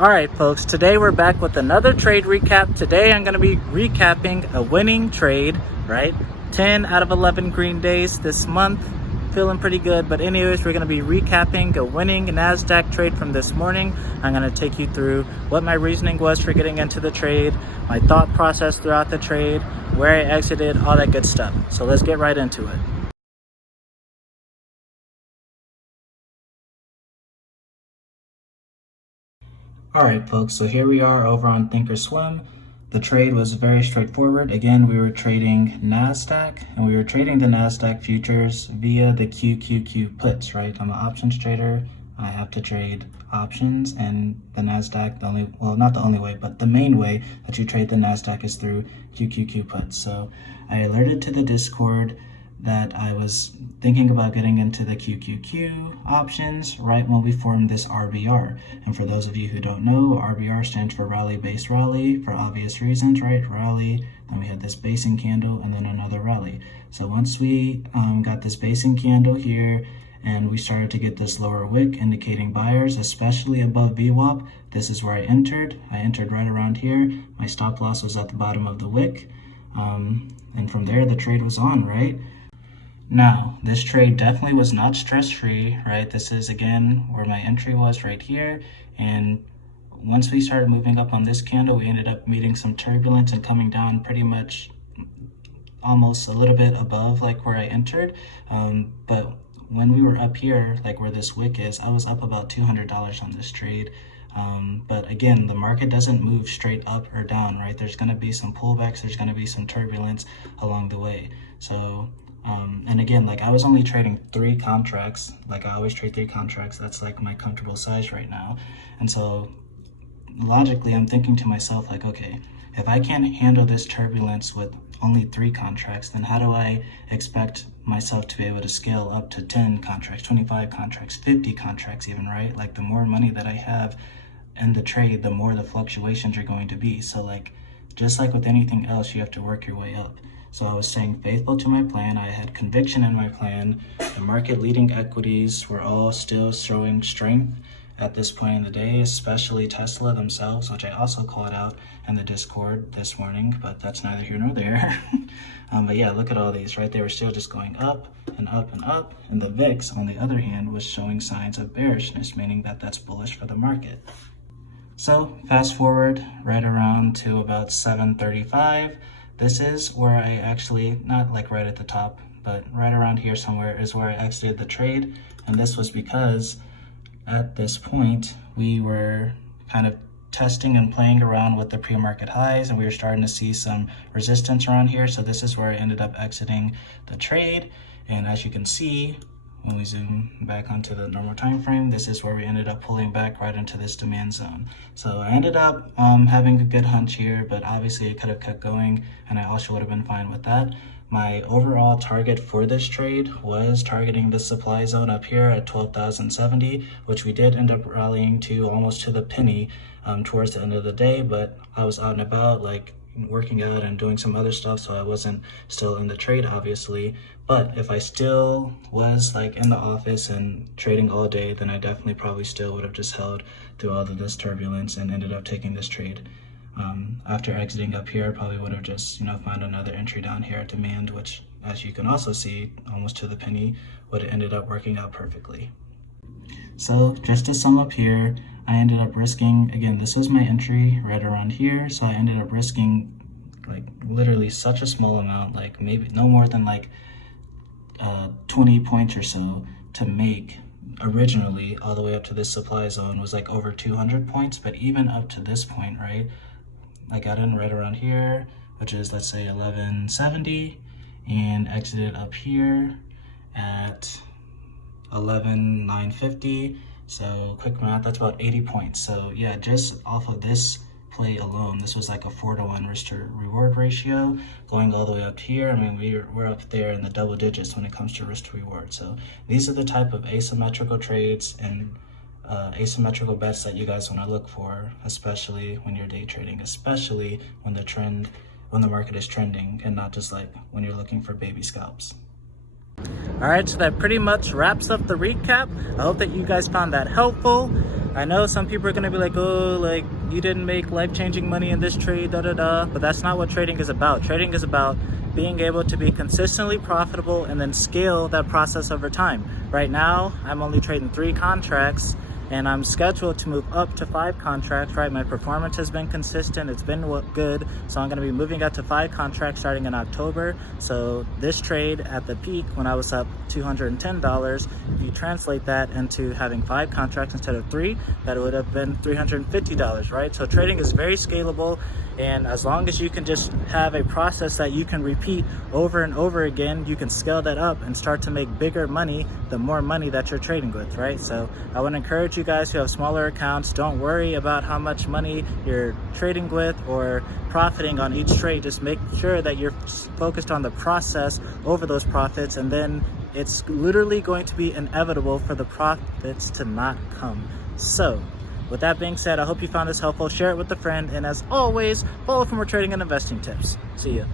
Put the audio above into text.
All right, folks, today we're back with another trade recap. Today I'm going to be recapping a winning trade, right? 10 out of 11 green days this month. Feeling pretty good, but anyways, we're going to be recapping a winning Nasdaq trade from this morning. I'm going to take you through what my reasoning was for getting into the trade, my thought process throughout the trade, where I exited, all that good stuff. So let's get right into it. All right, folks, so here we are over on Thinkorswim. The trade was very straightforward. Again, we were trading Nasdaq, and we were trading the Nasdaq futures via the QQQ puts, right? I'm an options trader. I have to trade options, and the Nasdaq, not the only way, but the main way that you trade the Nasdaq is through QQQ puts. So I alerted to the Discord that I was thinking about getting into the QQQ options right when we formed this RBR. And for those of you who don't know, RBR stands for rally-based rally for obvious reasons, right? Rally, then we had this basing candle, and then another rally. So once we got this basing candle here, and we started to get this lower wick indicating buyers, especially above VWAP, this is where I entered. I entered right around here. My stop loss was at the bottom of the wick. And from there, the trade was on, right? Now, this trade definitely was not stress-free, right? This is, again, where my entry was right here. And once we started moving up on this candle, we ended up meeting some turbulence and coming down pretty much almost a little bit above like where I entered. But when we were up here, like where this wick is, I was up about $200 on this trade. But again, the market doesn't move straight up or down, right? There's going to be some pullbacks, there's going to be some turbulence along the way. So and again, like I was only trading 3 contracts. Like I always trade 3 contracts. That's like my comfortable size right now. And so logically, I'm thinking to myself, like, okay, if I can't handle this turbulence with only 3 contracts, then how do I expect myself to be able to scale up to 10 contracts, 25 contracts, 50 contracts even, right? Like the more money that I have in the trade, the more the fluctuations are going to be. So like, just like with anything else, you have to work your way up. So I was staying faithful to my plan. I had conviction in my plan. The market leading equities were all still showing strength at this point in the day, especially Tesla themselves, which I also called out in the Discord this morning, but that's neither here nor there. But yeah, look at all these, right? They were still just going up and up and up. And the VIX, on the other hand, was showing signs of bearishness, meaning that that's bullish for the market. So fast forward right around to about 7:35. This is where I actually, not like right at the top, but right around here somewhere is where I exited the trade. And this was because at this point, we were kind of testing and playing around with the pre-market highs, and we were starting to see some resistance around here. So this is where I ended up exiting the trade. And as you can see, when we zoom back onto the normal time frame, this is where we ended up pulling back right into this demand zone. So I ended up having a good hunch here, but obviously it could have kept going, and I also would have been fine with that. My overall target for this trade was targeting the supply zone up here at 12,070, which we did end up rallying to almost to the penny towards the end of the day, but I was out and about, like working out and doing some other stuff, so I wasn't still in the trade, obviously. But if I still was like in the office and trading all day, then I definitely probably still would have just held through all of this turbulence and ended up taking this trade. After exiting up here, I probably would have just, found another entry down here at demand, which, as you can also see, almost to the penny, would have ended up working out perfectly. So just to sum up here, I ended up risking, again, this was my entry right around here. So I ended up risking like literally such a small amount, like maybe no more than like 20 points or so to make. Originally all the way up to this supply zone was like over 200 points, but even up to this point, right, I got in right around here, which is, let's say, 1170, and exited up here at 11,950. So quick math, that's about 80 points. So yeah, just off of this play alone, this was like a 4-to-1 risk to reward ratio going all the way up here. I mean, we're up there in the double digits when it comes to risk to reward. So these are the type of asymmetrical trades and asymmetrical bets that you guys want to look for, especially when you're day trading, especially when the market is trending, and not just like when you're looking for baby scalps. All right, so that pretty much wraps up the recap. I hope that you guys found that helpful. I know some people are gonna be like, oh, like you didn't make life-changing money in this trade, but that's not what trading is about. Trading is about being able to be consistently profitable and then scale that process over time. Right now, I'm only trading 3 contracts and I'm scheduled to move up to 5 contracts, right? My performance has been consistent, it's been good, so I'm gonna be moving up to 5 contracts starting in October. So this trade at the peak, when I was up $210, if you translate that into having 5 contracts instead of 3, that would have been $350, right? So trading is very scalable, and as long as you can just have a process that you can repeat over and over again, you can scale that up and start to make bigger money the more money that you're trading with, right? So I want to encourage you guys who have smaller accounts, don't worry about how much money you're trading with or profiting on each trade. Just make sure that you're focused on the process over those profits, and then it's literally going to be inevitable for the profits to not come. So with that being said, I hope you found this helpful. Share it with a friend, and as always, follow for more trading and investing tips. See ya.